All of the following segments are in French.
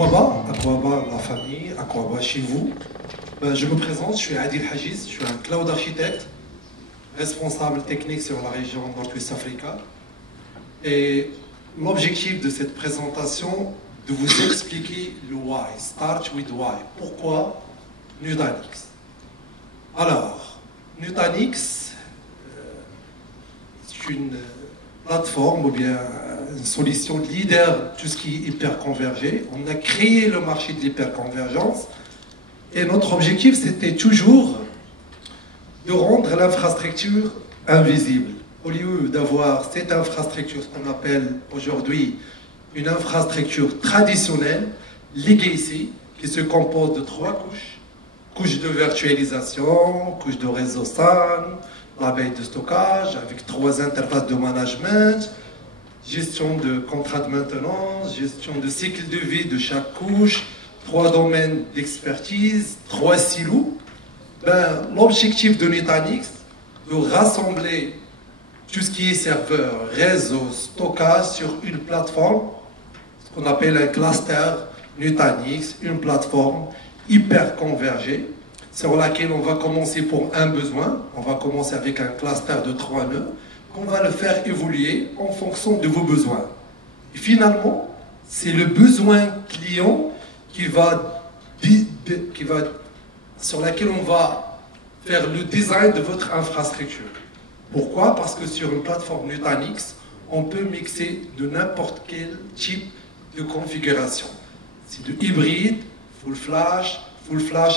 Aquaba, la famille, Aquaba chez vous. Je me présente, je suis Adil Hajiz, je suis un cloud architecte, responsable technique sur la région Nord-Ouest Africa. Et l'objectif de cette présentation, de vous expliquer le why, start with why. Pourquoi Nutanix? Alors, Nutanix, c'est une plateforme ou bien une solution leader, tout ce qui est hyperconvergé. On a créé le marché de l'hyperconvergence et notre objectif, c'était toujours de rendre l'infrastructure invisible. Au lieu d'avoir cette infrastructure, ce qu'on appelle aujourd'hui une infrastructure traditionnelle, legacy, qui se compose de 3 couches. Couche de virtualisation, couche de réseau SAN, la baie de stockage, avec 3 interfaces de management, gestion de contrat de maintenance, gestion de cycle de vie de chaque couche, 3 domaines d'expertise, 3 silos. L'objectif de Nutanix, de rassembler tout ce qui est serveur, réseau, stockage sur une plateforme, ce qu'on appelle un cluster Nutanix, une plateforme hyper convergée, sur laquelle on va commencer pour un besoin. On va commencer avec un cluster de 3 nœuds, qu'on va le faire évoluer en fonction de vos besoins. Et finalement, c'est le besoin client sur laquelle on va faire le design de votre infrastructure. Pourquoi? Parce que sur une plateforme Nutanix, on peut mixer de n'importe quel type de configuration. C'est de hybride, full flash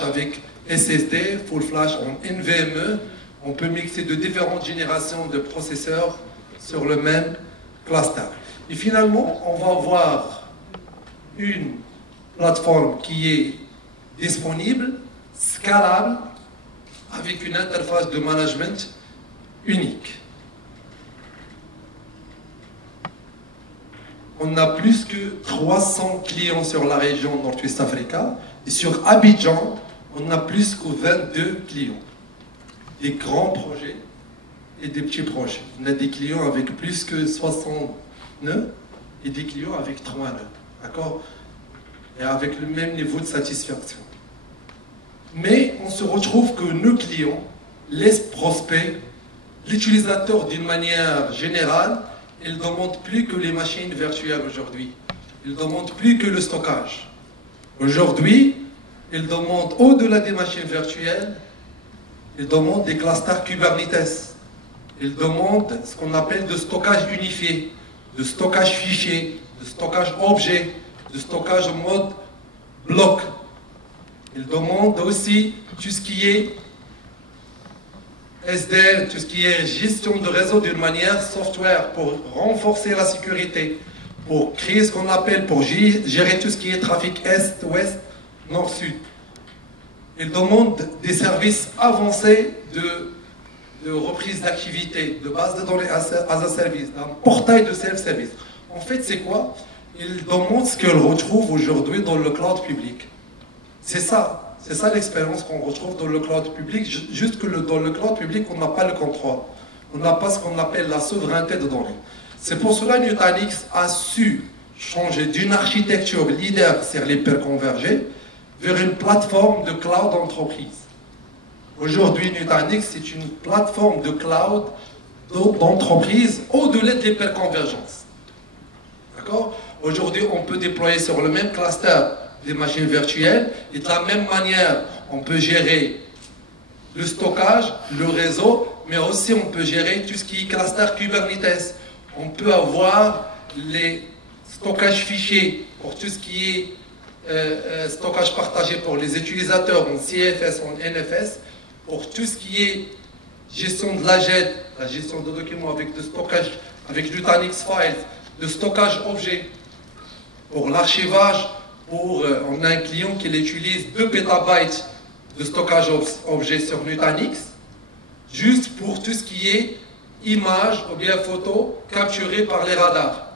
avec SSD, full flash en NVMe. On peut mixer de différentes générations de processeurs sur le même cluster. Et finalement, on va avoir une plateforme qui est disponible, scalable, avec une interface de management unique. On a plus que 300 clients sur la région Nord-Ouest Africa et sur Abidjan, on a plus que 22 clients. Des grands projets et des petits projets. On a des clients avec plus que 60 nœuds et des clients avec 3 nœuds. D'accord? Et avec le même niveau de satisfaction. Mais on se retrouve que nos clients, les prospects, l'utilisateur d'une manière générale, ils ne demandent plus que les machines virtuelles aujourd'hui. Ils ne demandent plus que le stockage. Aujourd'hui, ils demandent au-delà des machines virtuelles, ils demandent des clusters Kubernetes. Ils demandent ce qu'on appelle de stockage unifié, de stockage fichier, de stockage objet, de stockage en mode bloc. Ils demandent aussi tout ce qui est SDL, tout ce qui est gestion de réseau d'une manière software pour renforcer la sécurité, pour créer ce qu'on appelle, pour gérer tout ce qui est trafic est, ouest, nord, sud. Ils demandent des services avancés de reprise d'activité, de base de données as a service, d'un portail de self-service. En fait, c'est quoi? Ils demandent ce qu'ils retrouvent aujourd'hui dans le cloud public. C'est ça l'expérience qu'on retrouve dans le cloud public, juste que dans le cloud public, on n'a pas le contrôle. On n'a pas ce qu'on appelle la souveraineté de données. C'est pour cela que Nutanix a su changer d'une architecture leader sur l'hyperconvergé vers une plateforme de cloud entreprise. Aujourd'hui, Nutanix, c'est une plateforme de cloud d'entreprise au-delà de l'hyperconvergence. D'accord? Aujourd'hui, on peut déployer sur le même cluster des machines virtuelles et de la même manière, on peut gérer le stockage, le réseau, mais aussi on peut gérer tout ce qui est cluster Kubernetes. On peut avoir les stockages fichiers pour tout ce qui est stockage partagé pour les utilisateurs en CFS, en NFS, pour tout ce qui est gestion de la GED, la gestion de documents avec le stockage, avec Nutanix Files, le stockage objet, pour l'archivage, on a un client qui utilise 2 pétabytes de stockage objet sur Nutanix, juste pour tout ce qui est images ou bien photos capturées par les radars.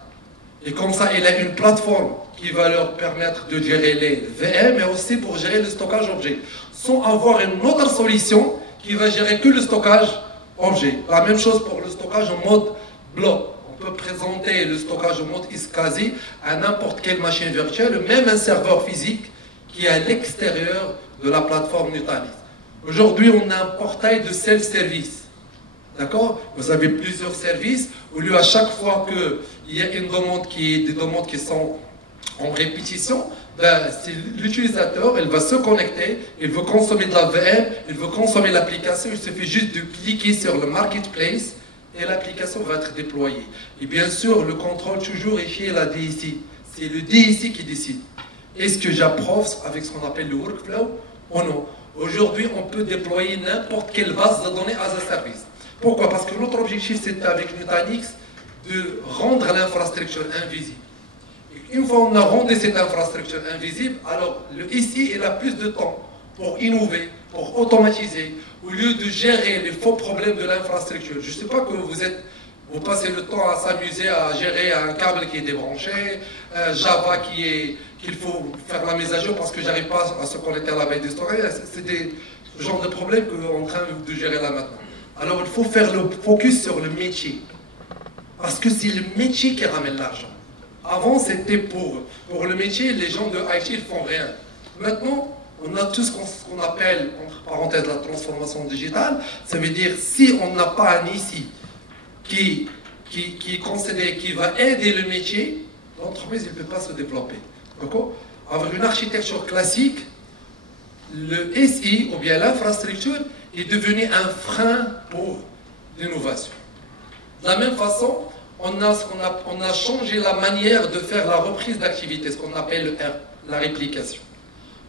Et comme ça, il a une plateforme qui va leur permettre de gérer les VM, mais aussi pour gérer le stockage objet, sans avoir une autre solution qui va gérer que le stockage objet. La même chose pour le stockage en mode bloc. On peut présenter le stockage au mode iSCSI à n'importe quelle machine virtuelle, même un serveur physique qui est à l'extérieur de la plateforme Nutanix. Aujourd'hui, on a un portail de self-service. D'accord? Vous avez plusieurs services, au lieu à chaque fois qu'il y a des demandes qui sont en répétition, ben, c'est l'utilisateur, il va se connecter, il veut consommer de la VM, il veut consommer l'application, il suffit juste de cliquer sur le marketplace et l'application va être déployée. Et bien sûr, le contrôle toujours est chez la DSI. C'est le DSI qui décide. Est-ce que j'approuve avec ce qu'on appelle le workflow ou non? Aujourd'hui, on peut déployer n'importe quelle base de données as a service. Pourquoi? Parce que notre objectif, c'était avec Nutanix de rendre l'infrastructure invisible. Une fois qu'on a rendu cette infrastructure invisible, alors le SI il a plus de temps pour innover, pour automatiser, au lieu de gérer les faux problèmes de l'infrastructure. Je ne sais pas que vous passez le temps à s'amuser à gérer un câble qui est débranché, Java qu'il faut faire la mise à jour parce que j'arrive pas à se connecter à la veille de stockage. C'est ce genre de problème qu'on est en train de gérer là maintenant. Alors il faut faire le focus sur le métier. Parce que c'est le métier qui ramène l'argent. Avant, c'était pour le métier, les gens de IT ne font rien. Maintenant, on a tout ce qu'on appelle, entre parenthèses, la transformation digitale. Ça veut dire, si on n'a pas un ICI qui est considéré, qui va aider le métier, l'entreprise ne peut pas se développer. D'accord? Avec une architecture classique, le SI, ou bien l'infrastructure, est devenu un frein pour l'innovation. De la même façon, on a changé la manière de faire la reprise d'activité, ce qu'on appelle la réplication.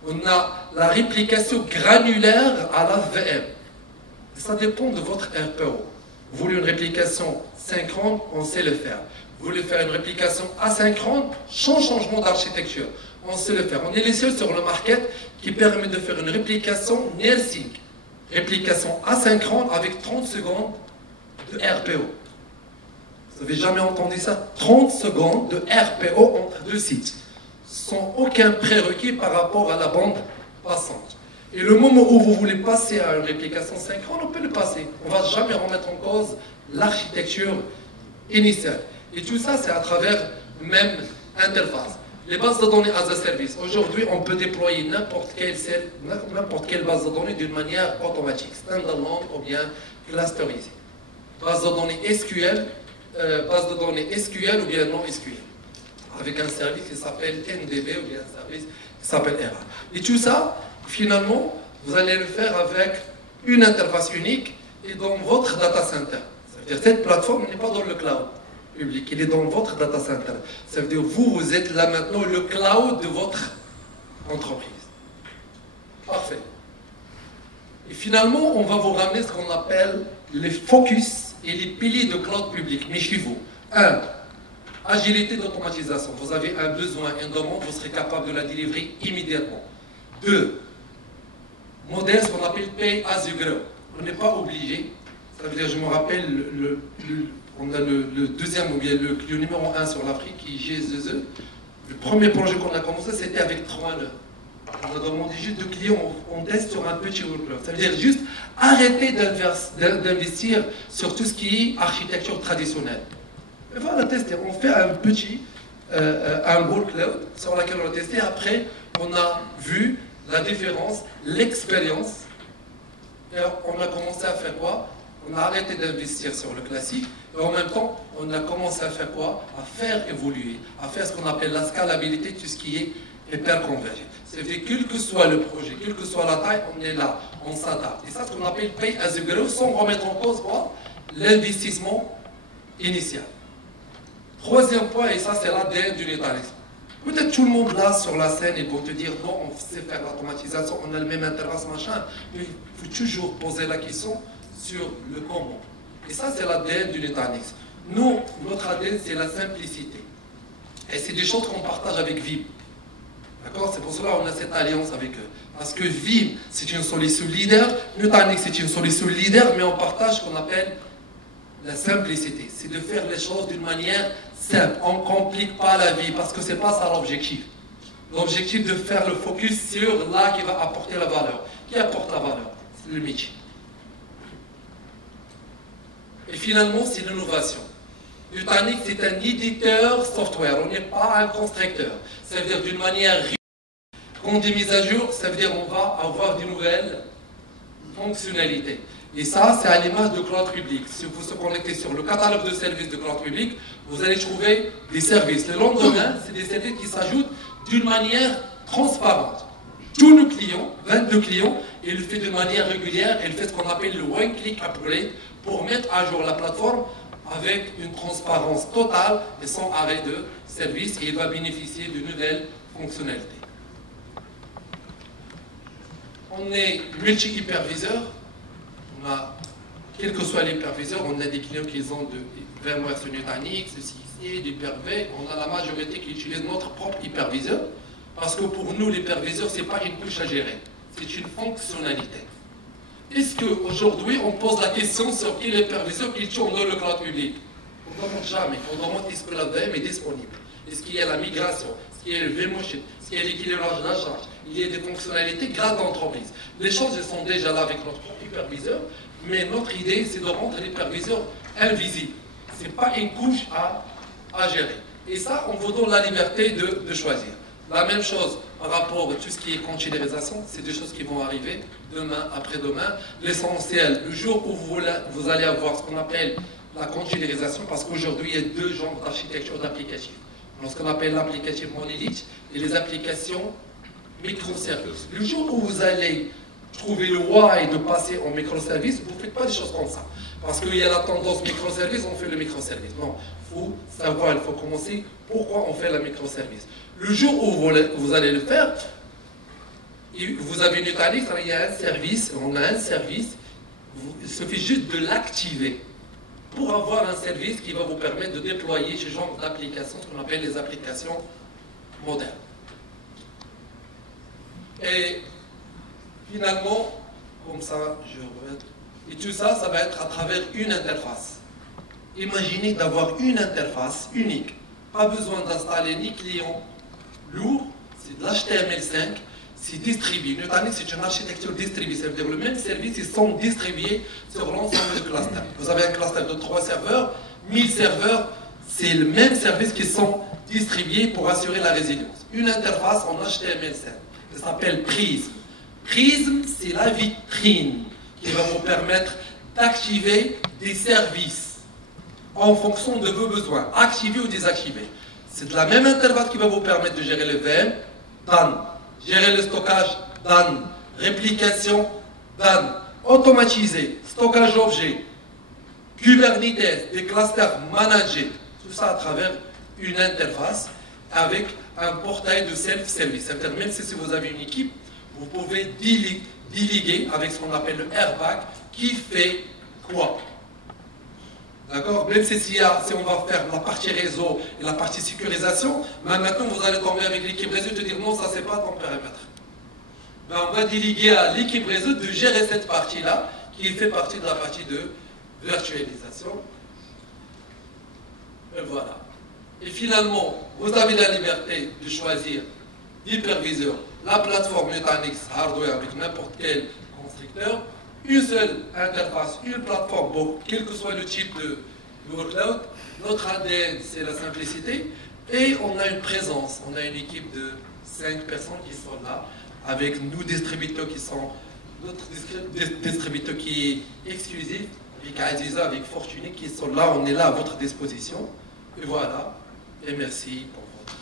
On a la réplication granulaire à la VM. Ça dépend de votre RPO. Vous voulez une réplication synchrone, on sait le faire. Vous voulez faire une réplication asynchrone, sans changement d'architecture, on sait le faire. On est les seuls sur le market qui permet de faire une réplication near sync. Réplication asynchrone avec 30 secondes de RPO. Vous n'avez jamais entendu ça? 30 secondes de RPO entre deux sites, sans aucun prérequis par rapport à la bande passante. Et le moment où vous voulez passer à une réplication synchrone, on peut le passer. On ne va jamais remettre en cause l'architecture initiale. Et tout ça, c'est à travers même interface. Les bases de données as a service. Aujourd'hui, on peut déployer n'importe quelle base de données d'une manière automatique, standalone ou bien clusterisée. Base de données SQL, base de données SQL ou bien non SQL, avec un service qui s'appelle NDB ou bien un service qui s'appelle ERA. Et tout ça, finalement, vous allez le faire avec une interface unique et dans votre data center. Ça veut dire que cette plateforme n'est pas dans le cloud public, elle est dans votre data center. Ça veut dire que vous êtes là maintenant le cloud de votre entreprise. Parfait. Et finalement, on va vous ramener ce qu'on appelle les focus et les piliers de cloud public, mais chez vous. 1. Agilité d'automatisation. Vous avez un besoin, une demande, vous serez capable de la délivrer immédiatement. 2. Modèle, ce qu'on appelle pay as you grow. On n'est pas obligé. Ça veut dire, je me rappelle, on a le deuxième, ou bien le numéro 1 sur l'Afrique, qui est GS2E. Le premier projet qu'on a commencé, c'était avec 3 nœuds. On a demandé juste de clients, on teste sur un petit workflow. Ça veut dire juste arrêter d'investir sur tout ce qui est architecture traditionnelle. Et voilà, tester. On fait un petit workflow sur lequel on a testé. Après, on a vu la différence, l'expérience. Et on a commencé à faire quoi? On a arrêté d'investir sur le classique. Et en même temps, on a commencé à faire quoi? À faire évoluer, à faire ce qu'on appelle la scalabilité, tout ce qui est hyper-convergé. C'est-à-dire, quel que soit le projet, quelle que soit la taille, on est là, on s'adapte. Et ça, c'est ce qu'on appelle pay as you grow, sans remettre en cause quoi? L'investissement initial. Troisième point, et ça, c'est l'ADN du Nutanix. Peut-être tout le monde là sur la scène, ils vont te dire non, on sait faire l'automatisation, on a le même interface, machin. Mais il faut toujours poser la question sur le comment. Et ça, c'est l'ADN du Nutanix. Nous, notre ADN, c'est la simplicité. Et c'est des choses qu'on partage avec Veeam. D'accord? C'est pour cela qu'on a cette alliance avec eux. Parce que Veeam, c'est une solution leader, Nutanix, c'est une solution leader, mais on partage ce qu'on appelle la simplicité. C'est de faire les choses d'une manière simple. On ne complique pas la vie, parce que ce n'est pas ça l'objectif. L'objectif de faire le focus sur là qui va apporter la valeur. Qui apporte la valeur? C'est le métier. Et finalement, c'est l'innovation. Nutanix, c'est un éditeur software, on n'est pas un constructeur. Ça veut dire d'une manière quand on dit mise à jour, ça veut dire qu'on va avoir de nouvelles fonctionnalités. Et ça, c'est à l'image de cloud public. Si vous vous connectez sur le catalogue de services de cloud public, vous allez trouver des services. Le lendemain, c'est des services qui s'ajoutent d'une manière transparente. Tous nos clients, 22 clients, ils le font de manière régulière, ils font ce qu'on appelle le one-click upgrade pour mettre à jour la plateforme avec une transparence totale et sans arrêt de service, et il va bénéficier de nouvelles fonctionnalités. On est multi-hyperviseur. On a, quel que soit l'hyperviseur, on a des clients qui ont de VMware sur Nutanix, de CXC, d'Hyper-V. On a la majorité qui utilise notre propre hyperviseur. Parce que pour nous, l'hyperviseur, ce n'est pas une couche à gérer. C'est une fonctionnalité. Est-ce qu'aujourd'hui, on pose la question sur quel hyperviseur qui tourne dans le cloud public? On ne demande jamais. On demande est-ce que la VM est disponible? Est-ce qu'il y a la migration? Est-ce qu'il y a le vMotion? Est-ce qu'il y a l'équilibrage de la charge? Il y a des fonctionnalités grâce d'entreprise. Les choses, elles sont déjà là avec notre propre hyperviseur, mais notre idée, c'est de rendre l'hyperviseur invisible. Ce n'est pas une couche à gérer. Et ça, on vous donne la liberté de choisir. La même chose par rapport à tout ce qui est containerisation, c'est des choses qui vont arriver demain, après-demain. L'essentiel, le jour où vous allez avoir ce qu'on appelle la containerisation, parce qu'aujourd'hui, il y a deux genres d'architecture d'applicatifs. Ce qu'on appelle l'applicatif monolithe et les applications microservices. Le jour où vous allez trouver le why de passer en microservice, vous ne faites pas des choses comme ça. Parce qu'il y a la tendance microservice, on fait le microservice. Non, il faut savoir, il faut commencer pourquoi on fait la microservice. Le jour où vous allez le faire, vous avez Nutanix, il y a un service, on a un service, il suffit juste de l'activer pour avoir un service qui va vous permettre de déployer ce genre d'applications, ce qu'on appelle les applications modernes. Et finalement, comme ça, et tout ça, ça va être à travers une interface. Imaginez d'avoir une interface unique. Pas besoin d'installer ni client lourd, c'est de l'HTML5, c'est distribué. Nutanix, c'est une architecture distribuée. Ça veut dire que le même service, ils sont distribués sur l'ensemble du cluster. Vous avez un cluster de 3 serveurs, 1000 serveurs, c'est le même service qui sont distribués pour assurer la résilience. Une interface en HTML5. Ça s'appelle Prism. Prism, c'est la vitrine qui va vous permettre d'activer des services en fonction de vos besoins, activer ou désactiver. C'est de la même interface qui va vous permettre de gérer le VM, done. Gérer le stockage, done. Réplication, done. Automatiser, stockage objet, Kubernetes, des clusters managés, tout ça à travers une interface avec un portail de self-service. C'est-à-dire même si vous avez une équipe, vous pouvez déléguer avec ce qu'on appelle le airbag qui fait quoi. D'accord? Même si on va faire la partie réseau et la partie sécurisation, mais maintenant vous allez tomber avec l'équipe réseau et te dire non, ça c'est pas ton périmètre. Ben, on va déléguer à l'équipe réseau de gérer cette partie-là qui fait partie de la partie de virtualisation. Et voilà. Et finalement, vous avez la liberté de choisir l'hyperviseur, la plateforme Nutanix hardware avec n'importe quel constructeur, une seule interface, une plateforme pour quel que soit le type de workload. Notre ADN, c'est la simplicité. Et on a une présence, on a une équipe de 5 personnes qui sont là, avec nous distributeurs qui sont, notre distributeur qui est exclusif, avec Aziza, avec Fortuné qui sont là, on est là à votre disposition. Et voilà. Et merci pour votre